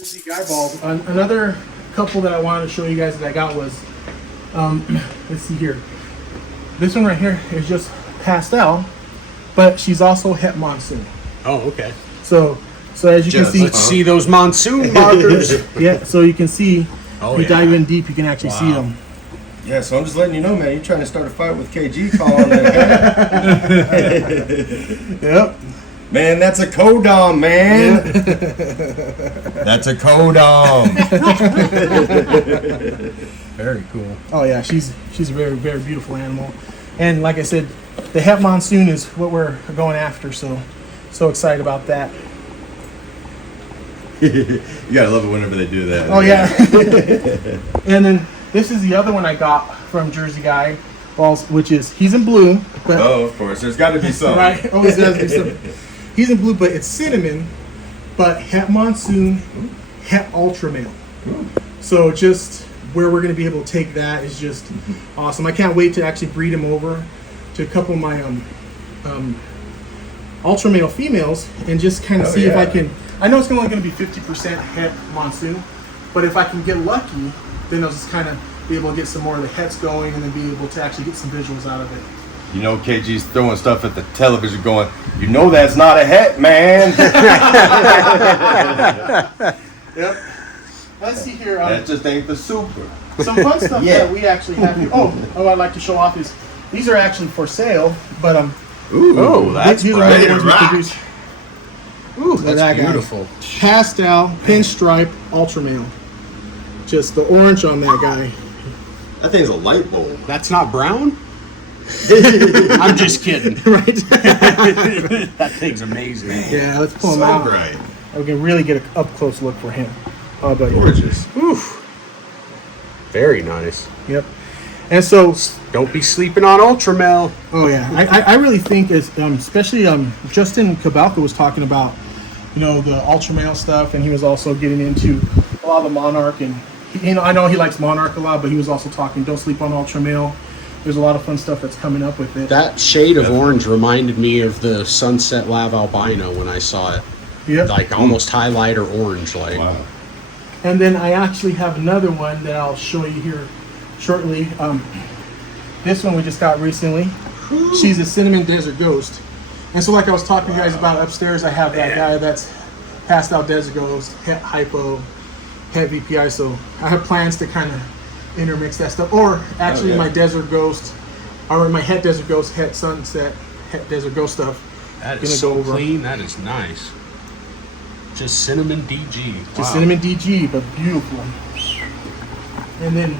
Jersey guy balls. Another couple that I wanted to show you guys that I got was, let's see here. This one right here is just Pastel, but she's also Het Monsoon. Oh, okay. So as you can see, let's see those monsoon markers. yeah. So you can see, Oh, if you dive in deep, you can actually see them. Yeah, so I'm just letting you know, man. You're trying to start a fight with KG calling that cat. Yep. Man, that's a codom, man. That's a codom. Very cool. Oh yeah, she's a very, very beautiful animal, and like I said, the Het Monsoon is what we're going after. So excited about that. You gotta love it whenever they do that. Oh yeah. And then this is the other one I got from Jersey Guy Balls, which is he's in blue. But Oh, of course. There's got to be some. right, always does be something. He's in blue, but it's cinnamon, but Het Monsoon, Het Ultra Male. So just where we're going to be able to take that is just awesome. I can't wait to actually breed him over to a couple of my Ultra Male females and just kind of see if I can. I know it's only going to be 50% Het Monsoon, but if I can get lucky, then I'll just kind of be able to get some more of the hets going and then be able to actually get some visuals out of it. You know, KG's throwing stuff at the television going, you know that's not a het, man. Yep. Let's see here. That just ain't the super. Some fun stuff that we actually have here. Oh, I'd like to show off is these are actually for sale, but Ooh, that's these are ready the to ones we rock. produce. Ooh, That's that beautiful. Guy. Pastel, pinstripe, ultra male. Just the orange on that guy. That thing's a light bulb. That's not brown? I'm just kidding. Right? That thing's amazing. Yeah, let's pull him So out. bright. We can really get an up close look for him. How about you? Gorgeous. Oof. Very nice. Yep. And so, Don't be sleeping on Ultramel. oh yeah, I really think is especially Justin Cabalca was talking about, you know, the ultra male stuff, and he was also getting into a lot of the monarch, and you know, I know he likes monarch a lot, but he was also talking don't sleep on ultra male. There's a lot of fun stuff that's coming up with it. That shade of orange reminded me of the Sunset Lav Albino when I saw it. Yep. Like almost highlighter orange. Like, Wow. And then I actually have another one that I'll show you here shortly. This one we just got recently. She's a Cinnamon Desert Ghost. And so like I was talking to you guys about upstairs, I have that guy that's Passed Out Desert Ghost, Het Hypo, Het VPI. So I have plans to kind of intermix that stuff. Or actually my Desert Ghost, or my Het Desert Ghost, Het Sunset, Het Desert Ghost stuff. that Gonna is go so over. clean. That is nice. Just cinnamon DG. Just Wow. cinnamon DG, but beautiful. And then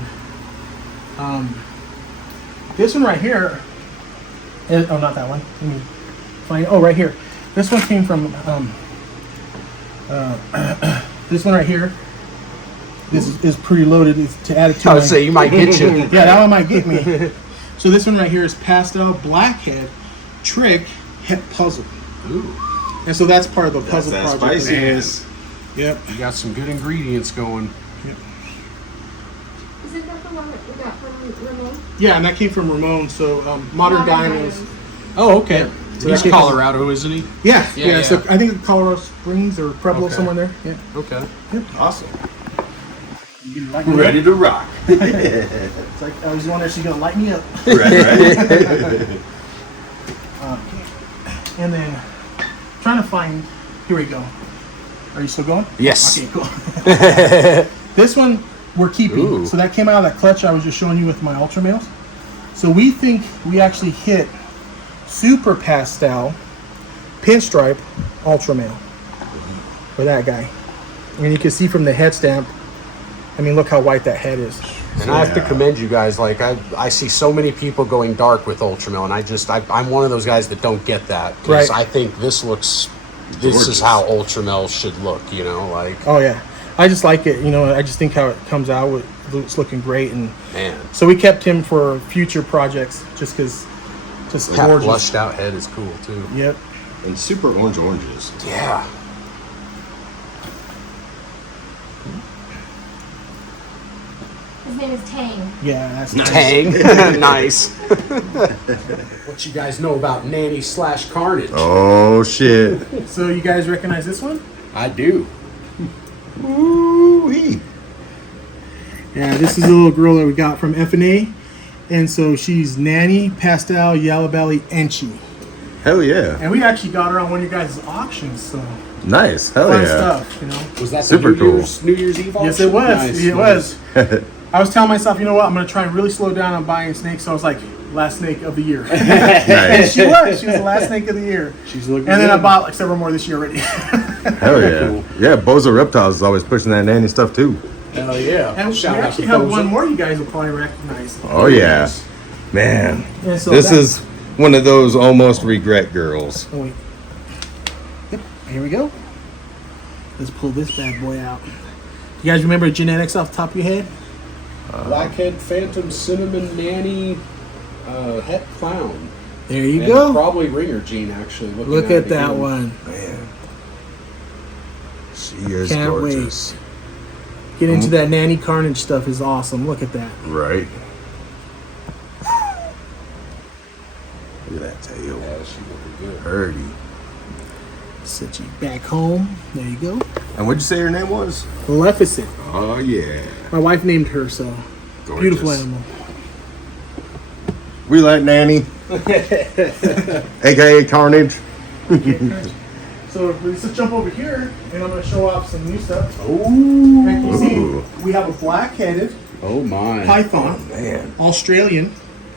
this one right here. Oh, not that one. Let me find. Oh, right here. This one came from this one right here. This is pretty loaded. It's to add it to. I would say you might get you. Yeah, that one might get me. So this one right here is Pastel, Blackhead, Trick, Het Puzzle. Ooh, And so that's part of the puzzle That's that project. spiciness. Yep. you got some good ingredients going. Isn't that the one that we got from Ramon? Yeah, and that came from Ramon. So Modern Diamonds. Oh, okay. So He's that came- Colorado, isn't he? Yeah, Yeah, yeah. So yeah. I think Colorado Springs or Pueblo, Okay. somewhere there. Yeah. Okay. Awesome. You can light me Ready up. to rock. It's like I was wondering if she's gonna light me up. right. And then trying to find. Here we go. Are you still going? Yes. Okay, cool. This one we're keeping. Ooh. So that came out of that clutch I was just showing you with my ultra males. So we think we actually hit Super Pastel, Pinstripe, Ultra Male for that guy. I mean, you can see from the head stamp. I mean, look how white that head is. And I have to commend you guys. Like I see so many people going dark with Ultramel, and I'm one of those guys that don't get that. 'Cause Right. I think this is Gorgeous. how Ultramel should look. You know, like Oh yeah, I just like it. You know, I just think how it comes out. It's looking great, and man, so we kept him for future projects, just because, just that gorgeous. blushed out head is cool too. Yep. And super oranges. Yeah. His name is Tang. Yeah, that's Tang, nice. What you guys know about Nanny/Carnage? Oh shit. So you guys recognize this one? I do. Ooh-wee. Yeah, this is a little girl that we got from F&A. And so she's Nanny, Pastel, Yellow Belly, Enchi. Hell yeah. And we actually got her on one of your guys' auctions, so Nice. Hell fun yeah. stuff, you know. Was that Super the New Year's Eve auction? Yes, it was. Nice, It nice. was. I was telling myself, you know what, I'm going to try and really slow down on buying snakes. So I was like, last snake of the year. And Nice. she was the last snake of the year. She's looking And then good. I bought like several more this year already. Hell yeah. Cool. Yeah, Bozo Reptiles is always pushing that nanny stuff too. Hell yeah. And Shout we out actually to have Bozo. one more you guys will probably recognize. Oh yeah. Man. And so This that- is one of those almost regret girls. Oh, wait. Yep, here we go. Let's pull this bad boy out. You guys remember genetics off the top of your head? Blackhead, Phantom, Cinnamon, Nanny, Het Clown. There you And go. probably Ringer Gene, actually. looking Look it at that again. one. Man. She is Can't gorgeous. Get into that nanny carnage stuff is awesome. Look at that. Right. Look at that tail. Yeah, she looking good. Purdy. Set you back home. There you go. And what'd you say her name was? Maleficent. Oh yeah. My wife named her, so Gorgeous. beautiful animal. We like Nanny. AKA Carnage. So let's just jump over here, and I'm going to show off some new stuff. Ooh. And you Ooh. see, we have a black-headed Oh my. python, Man. Australian.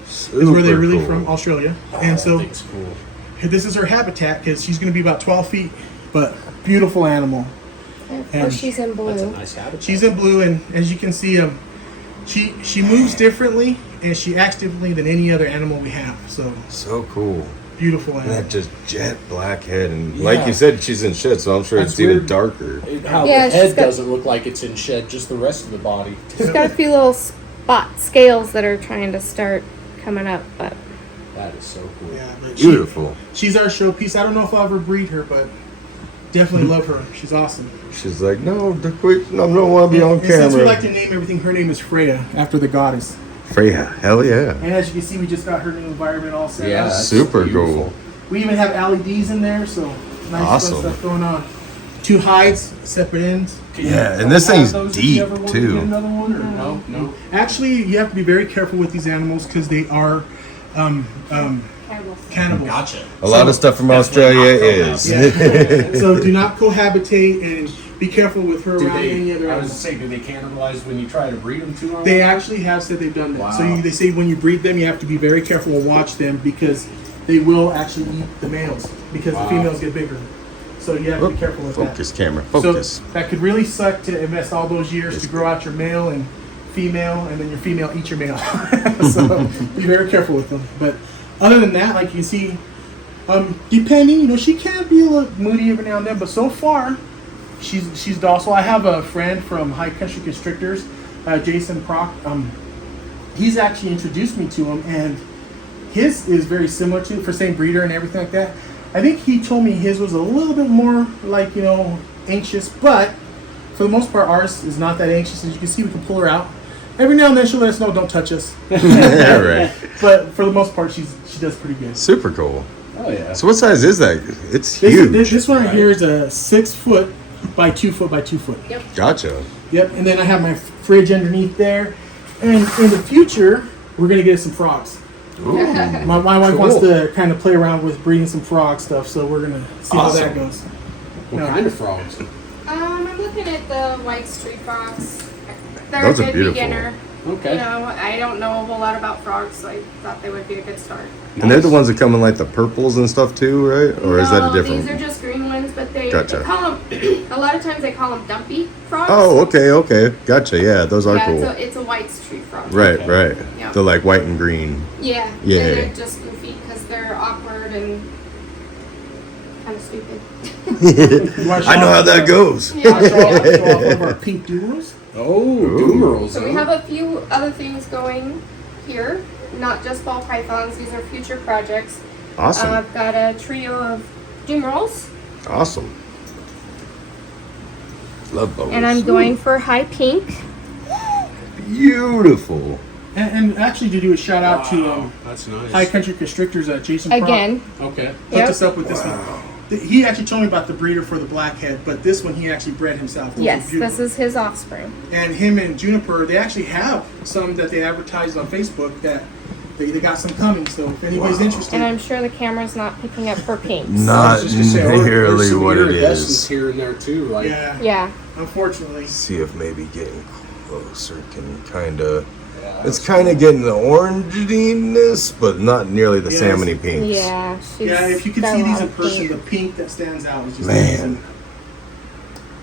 Super Is where they're really cool. from, Australia. And so That thing's cool. this is her habitat because she's going to be about 12 feet, but beautiful animal. And of And course, she's in blue. That's a nice habitat. She's in blue, and as you can see, she moves differently, and she acts differently than any other animal we have. So So cool. beautiful And animal. that just jet black head, and Yeah. like you said, she's in shed, so I'm sure That's it's even weird. darker. How Yeah, the she's head got- doesn't look like it's in shed, just the rest of the body. She's got a few little spot scales that are trying to start coming up, but That is so cool. Yeah, but Beautiful. she's our showpiece. I don't know if I'll ever breed her, but definitely love her. She's awesome. She's like, no, quit. I don't want to be on And since we camera. like to name everything, her name is Freya, after the goddess. Freya, hell yeah. And as you can see, we just got her new environment all set Yeah, up. that's Super beautiful. cool. We even have LEDs in there, so nice Awesome. fun stuff going on. 2 hides, separate ends. Can Yeah, you and this have thing's those if you deep, ever want too. To get another one, or no? No. Actually, you have to be very careful with these animals because they are cannibals. Gotcha. A lot of stuff from Australia is. Yeah. So do not cohabitate and be careful with her Do around any other I was animals. to say, do they cannibalize when you try to breed them too long? They actually have said they've done that. So Wow. they say when you breed them, you have to be very careful and watch them because they will actually eat the males because Wow. the females get bigger. So you have to be careful with that. Focus, camera, focus. So that could really suck to invest all those years to grow out your male and female, and then your female eat your male. So be very careful with them. But other than that, like you see, depending, she can be a little moody every now and then, but so far, she's docile. I have a friend from High Country Constrictors, Jason Proc. He's actually introduced me to him, and his is very similar to for same breeder and everything like that. I think he told me his was a little bit more like anxious, but for the most part, ours is not that anxious. As you can see, we can pull her out. Every now and then, she'll let us know, "Don't touch us." Yeah, right. But for the most part, she does pretty good. Super cool. Oh yeah. So what size is that? It's huge. This one right here is a 6 foot by 2 foot by 2 foot. Gotcha. Yep, and then I have my fridge underneath there. And in the future, we're gonna get some frogs. My wife wants to kind of play around with breeding some frog stuff, so we're gonna see how that Awesome. goes. What No. kind of frogs? I'm looking at the white street frogs. They're Those a are good beautiful. beginner. Okay. I don't know a whole lot about frogs, so I thought they would be a good start. And they're the ones that come in like the purples and stuff too, right? Or is that a different? These are just green ones, but they Gotcha. call them. A lot of times they call them dumpy frogs. Oh, okay. Gotcha. Yeah, those are yeah, cool. it's a white street frog. Right, Okay. right. Yeah. They're like white and green. Yeah. Yeah. And they're just goofy because they're awkward and kind of stupid. You wanna show I know off how that goes. Show off one of our pink duos. Oh, Ooh. doomerals. So we have a few other things going here, not just ball pythons. These are future projects. Awesome. I've got a trio of doom rolls, Awesome. Love those. and I'm going for high pink. Beautiful. And actually, to do a shout out to That's nice. High Country Constrictors, Jason Proc Again, Okay. hooked Yep. us up with this one. He actually told me about the breeder for the Blackhead, but this one he actually bred himself. Yes, this is his offspring. And him and Juniper, they actually have some that they advertised on Facebook that they got some coming. So if anybody's interested, And I'm sure the camera's not picking up for pinks. Not nearly what it Iridescence is. here and there too. Like, yeah, Yeah. unfortunately. See if maybe getting closer can kind of. It's kind of getting the orangeiness, but not nearly the Yes. salmony pinks. Yeah. She's Yeah, if you can got see a these lot in of person, pink. the pink that stands out is just Man. amazing.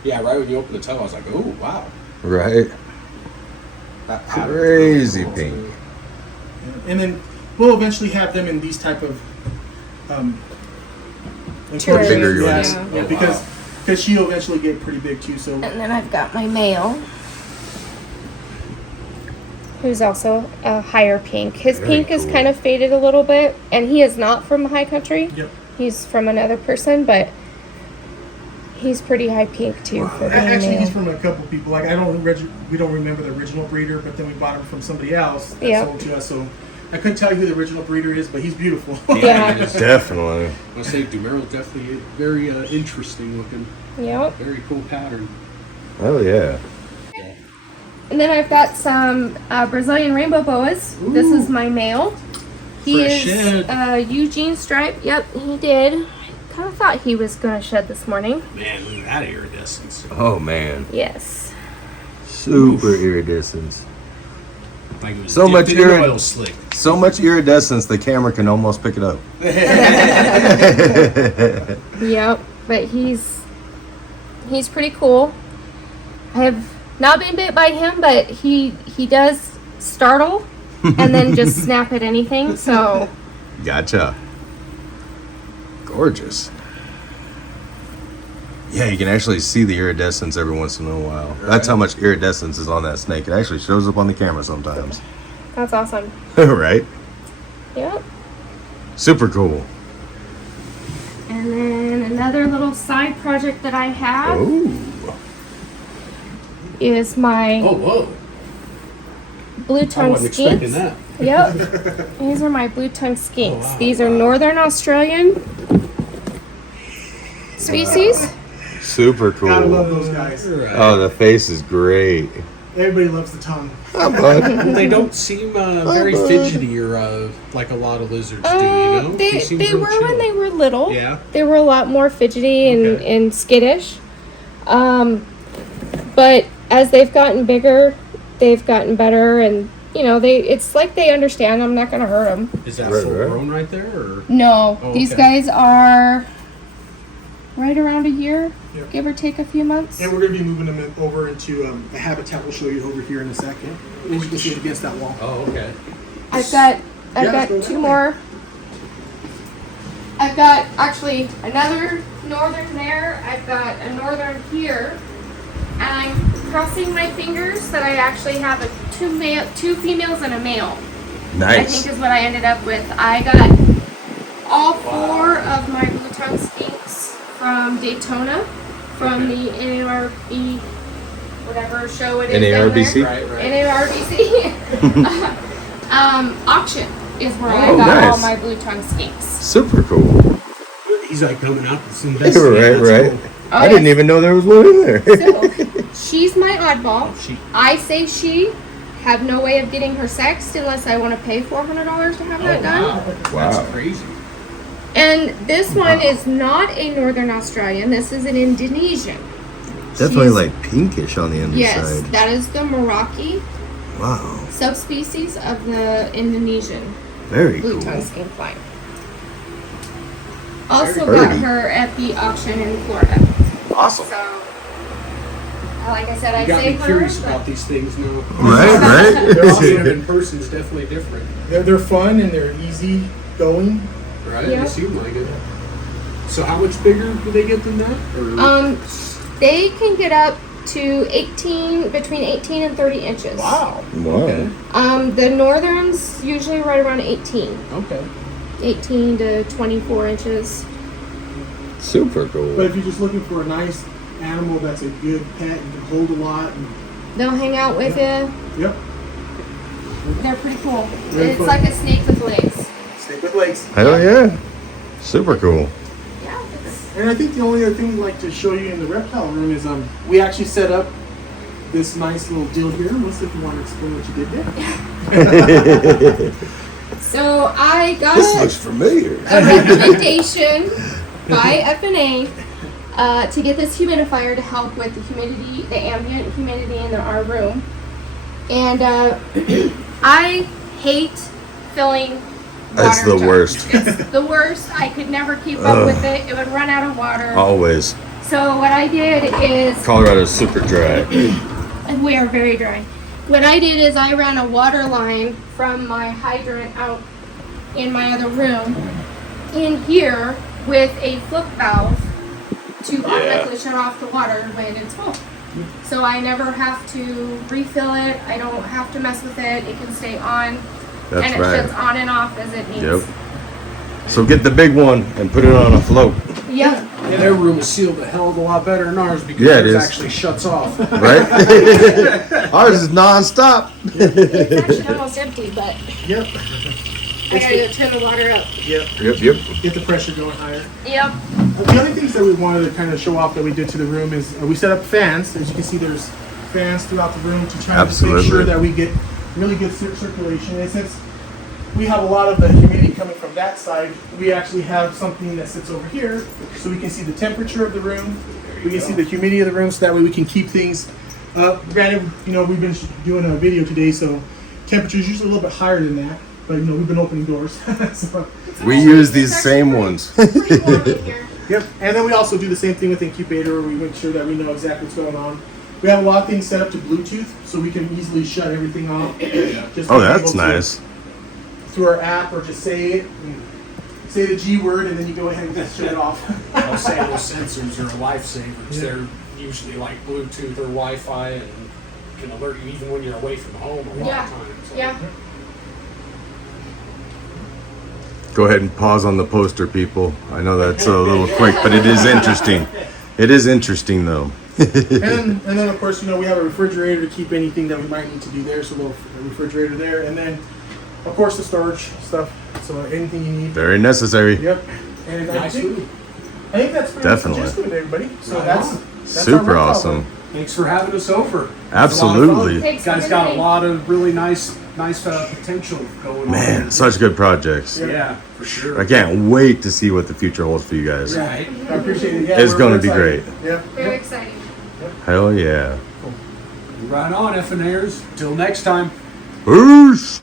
yeah, right when you open the tunnel, I was like, oh wow. Right? That pattern. Crazy pink. And then we'll eventually have them in these type of Tours, Bigger yeah, units. yeah, because she'll eventually get pretty big too. So And then I've got my male, who's also a higher pink. His Very pink is cool. kind of faded a little bit, and he is not from the high country. yep. He's from another person, but he's pretty high pink too for being Actually, male. he's from a couple people. Like we don't remember the original breeder, but then we bought him from somebody else that Yeah. sold to us. So I couldn't tell you who the original breeder is, but he's beautiful. Yeah. Definitely. I say Dumero's definitely very interesting looking. Yep. Very cool pattern. Oh yeah. And then I've got some Brazilian rainbow boas. This is my male. He Fresh is shed. Eugene stripe. Yep, he did. Kind of thought he was gonna shed this morning. Man, look at that iridescence. Oh man. Yes. Super iridescence. Like it was So dipped much in an irid- oil slick. So much iridescence the camera can almost pick it up. Yep. But he's pretty cool. I have not been bit by him, but he does startle and then just snap at anything. So Gotcha. Gorgeous. Yeah, you can actually see the iridescence every once in a while. That's how much iridescence is on that snake. It actually shows up on the camera sometimes. that's awesome. Right? Yep. Super cool. And then another little side project that I have Oh. is my Oh, whoa. blue I tongue wasn't expecting skinks. that. Yep. These are my blue tongue skinks. Oh, wow. These are northern Australian species. Super Gotta love cool. those guys. Oh, the face is great. Everybody loves the tongue. They don't seem very fidgety or like a lot of lizards do, you know? They seem were real when chill. they were little. Yeah. They were a lot more fidgety and, Okay. and skittish. But as they've gotten bigger, they've gotten better, and you know, it's like they understand I'm not gonna hurt them. Is that Right, full right. grown right there? Or? No, Oh, these okay. guys are right around a year, Yeah. give or take a few months. And we're going to be moving them over into a habitat we'll show you over here in a second. And you can see it against that wall. Oh, okay. I've got Yeah, let's go two that more. I've got actually another northern there. I've got a northern here, and I'm crossing my fingers that I actually have two females and a male. I Nice. think is what I ended up with. I got all four of my blue tongue skinks from Daytona, from the NARB, whatever show it is. NARBC? Right, right. NARBC. Auction is where I Oh, got all nice. my blue tongue skinks. Super cool. He's like coming out to some Right, right. Oh, I didn't even know there was one in there. So, she's my oddball. She, I say she. Have no way of getting her sexed unless I want to pay $400 to have that done. Wow. That's crazy. And this one is not a Northern Australian. This is an Indonesian. Definitely She's- like pinkish on the underside. Yes, that is the Meraki Wow. subspecies of the Indonesian Very blue cool. tongue skink fly. Also Very got pretty. her at the auction in Florida. Awesome. So, like I said, I You got say me her. curious but- about these things now. Right, Seeing them right. in person is definitely different. They're fun and they're easy going. Right? Yeah. They seem like it. So how much bigger do they get than that? Or? They can get up to between 18 and 30 inches. Wow. Okay. Wow. The Northerns usually right around 18. Okay. 18 to 24 inches. Super But cool. if you're just looking for a nice animal that's a good pet and can hold a lot, and, They'll hang out with you. yep, They're pretty cool. Very It's fun. like a snake with legs. snake with legs. Hell yeah. Super cool. Yeah. And I think the only other thing we'd like to show you in the reptile room is we actually set up this nice little deal here. Let's see if you want to explain what you did there. So I got This looks familiar. a recommendation by FNA to get this humidifier to help with the humidity, the ambient humidity in our room. And I hate filling water That's the jars. worst. It's the worst. I could never keep up with it. It would run out of water. Always. So what I did is, Colorado's super dry. and we are very dry. What I did is I ran a water line from my hydrant out in my other room in here with a flip valve to automatically shut off the water when it's full. So I never have to refill it. I don't have to mess with it. It can stay on. That's and it right. shuts on and off as it needs. Yep. So get the big one and put it on a float, Yep. Yeah, their room is sealed a hell of a lot better than ours because Yeah, it theirs is. actually shuts off. right? Ours is non-stop. It's actually almost empty, but Yep. I gotta go turn the water up. Yep. Yep. Get the pressure going higher. Yep. The other things that we wanted to kind of show off that we did to the room is we set up fans. As you can see, there's fans throughout the room to try to just make Absolutely. sure that we get really good circulation. And since we have a lot of the humidity coming from that side, we actually have something that sits over here so we can see the temperature of the room. We can see the humidity of the room, so that way we can keep things up. Granted, you know, we've been doing a video today, so temperature is usually a little bit higher than that. But you know, we've been opening doors. So, We use these same ones. Pretty warm in here. yep. And then we also do the same thing with incubator, where we make sure that we know exactly what's going on. We have a lot of things set up to Bluetooth, so we can easily shut everything off. Just Oh, being that's able to, nice. through our app, or just say it, and say the G word, and then you go ahead and just shut it off. Those sensors are lifesavers. They're usually like Bluetooth or Wi-Fi and can alert you even when you're away from home a lot Yeah. of times. So. Yeah. Go ahead and pause on the poster, people. I know that's a little quick, but it is interesting. It is interesting, though. and then of course, you know, we have a refrigerator to keep anything that we might need to do there. So a little refrigerator there, and then of course the storage stuff. So anything you need. Very necessary. Yep. And Nice food. I think that's pretty Definitely. much the gist of it, everybody. So Right that's on. our Super reptile awesome. room. Thanks for having us over. Absolutely. Thanks for Guys got a visiting. lot of really nice potential going on. Man, such good projects. Yeah, for sure. I can't wait to see what the future holds for you guys. Right. I appreciate it. Yeah, It's we're gonna excited. be great. Yep. Very exciting. Hell yeah. Right on, FNAers. Till next time. Peace.